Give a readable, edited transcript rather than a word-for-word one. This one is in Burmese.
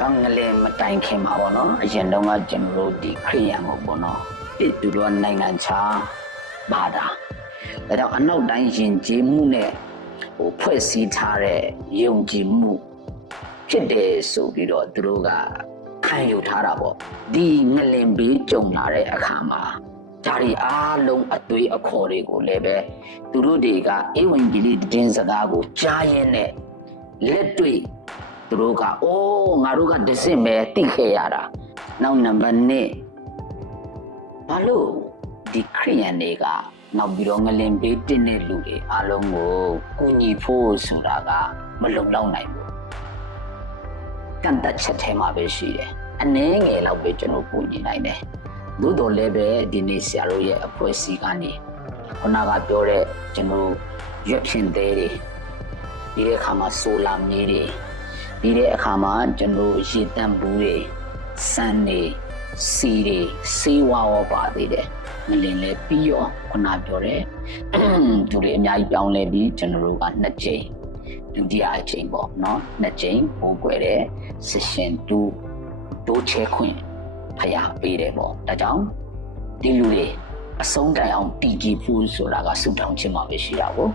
တော့ငလင်မတိုင်ခင်မှာပေါ့နော်အရင်တုန်းကကျွန်တော်တို့ဒီခရိယန်ကိုပေါ့နော်ဒီသူတို့နိုင်ငံခြားဘာသာဒါတော့အနောက်တိုင်းယဉ်ကျေးမှုနဲ့ဟိုဖွဲ့စည်းထားတဲ့ယုံကြည်မှုဖြစ်တယ်ဆိုပြီးတော့သူတို့ကခံယူထားတာပေါ့ဒီငလင်ဘေးကြုံလာတဲ့အခါမှာဒါတွေအားလုံးအသွေးအခေါ်တွေကိုလည်းပဲသူတို့တွေကဧဝံဂေလိတင်းစကားကိုကြားရင်းနဲ့လက်တွေ့သူတို့ကအိုးငါတို့ကဒစ်စစ်မဲ့တိခဲ့ရတာနောက်နံပါတ်1ဘာလို့ဒီခရိယန်တွေကနောက်ပြီးတော့ငလင်ဘေးတင်းတဲ့လူတွေအားလုံးကိုကူညီဖို့ဆိုတာကမလုံလောက်နိုင်ဘူးကန့်သက်ချက်ထဲမှာပဲရှိတယ်အနည်းငယ်လောက်ပဲကျွန်တော်ကူညီနိုင်တယ်သို့တော်လည်းပဲဒီနေ့ဆရာတို့ရဲ့အဖွဲ့အစည်းကနေခုနကပြောတဲ့ကျွန်တော်ရွက်ဖြင့်သေးတွေဒီတဲ့အခါမှာဆိုလာမြေတွေဒီတဲ့အခါမှာကျွန်တော်ရေတန့်ဘူးတွေစံတွေစီတွေစေးဝါရောပါသေးတယ်ငလင်လဲပြီးရောခုနပြောတဲ့သူတွေအများကြီးပြောင်းလဲပြီးကျွန်တော်တို့က2ကြိမ်ဒုတိယအကြိမ်ပေါ့နော်2ကြိမ်ပို့ွယ်တဲ့ဆရှင်တူတိုးချဲခွင့်ဖျားပေးတယ်ပေါ့ဒါကြောင့်ဒီလူတွေအဆုံးတိုင်အောင်တည်ကြည်ဖို့ဆိုတာကစုထောင်ခြင်းမှာပဲရှိတာကို